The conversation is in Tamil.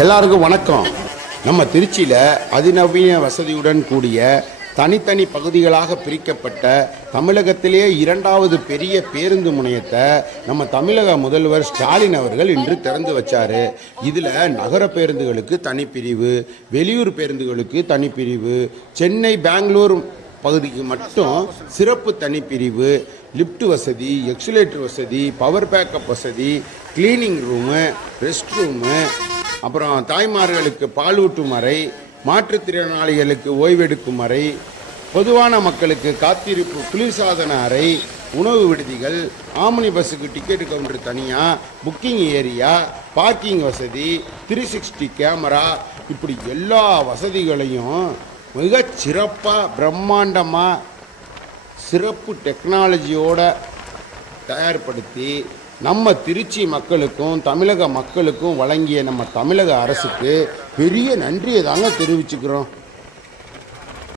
எல்லாருக்கும் வணக்கம். நம்ம திருச்சியில் அதிநவீன வசதியுடன் கூடிய தனித்தனி பகுதிகளாக பிரிக்கப்பட்ட தமிழகத்திலேயே 2வது பெரிய பேருந்து முனையத்தை நம்ம தமிழக முதல்வர் ஸ்டாலின் அவர்கள் இன்று திறந்து வச்சார். இதில் நகர பேருந்துகளுக்கு தனிப்பிரிவு, வெளியூர் பேருந்துகளுக்கு தனிப்பிரிவு, சென்னை பெங்களூர் பகுதிக்கு மட்டும் சிறப்பு தனிப்பிரிவு, லிஃப்ட் வசதி, எக்ஸிலேட்டர் வசதி, பவர் பேக்கப் வசதி, கிளீனிங் ரூமு, ரெஸ்ட் ரூமு, அப்புறம் தாய்மார்களுக்கு பாலூட்டும் அறை, மாற்றுத்திறனாளிகளுக்கு ஓய்வெடுக்கும் அறை, பொதுவான மக்களுக்கு காத்திருப்பு குளிர்சாதன அறை, உணவு விடுதிகள், ஆம்னி பஸ்ஸுக்கு டிக்கெட் கவுண்டர் தனியாக, புக்கிங் ஏரியா, பார்க்கிங் வசதி, 360 கேமரா, இப்படி எல்லா வசதிகளையும் மிக சிறப்பாக பிரம்மாண்டமாக சிறப்பு டெக்னாலஜியோடு தயார்படுத்தி நம்ம திருச்சி மக்களுக்கும் தமிழக மக்களுக்கும் வழங்கிய நம்ம தமிழக அரசுக்கு பெரிய நன்றியை தாங்க தெரிவிச்சுக்கிறோம்.